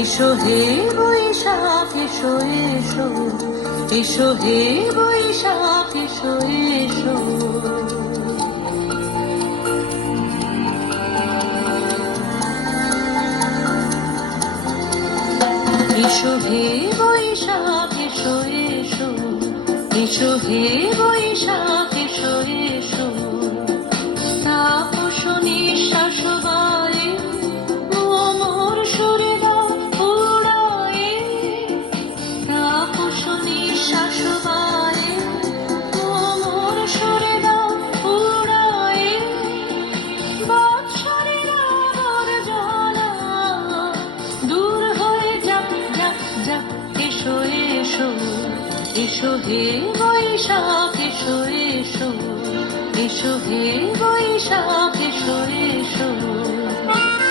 এসো হে বৈশাখ এসো এসো, এসো হে বৈশাখ এসো এসো। এসো হে বৈশাখ এসো এসো, এসো হে বৈশাখ এসো এসো। তাপস নিঃশ্বাস বায়ে মোর সুরে দাও উড়ায়ে, তাপস নিঃশ্বাস বায়ে মোর সুরে দাও উড়ায়ে। বৎসরের আবর্জনা দূর হয়ে যাক যাক যাক। এসো এসো, এসো হে বৈশাখ এসো এসো, এসো হে বৈশাখ এসো।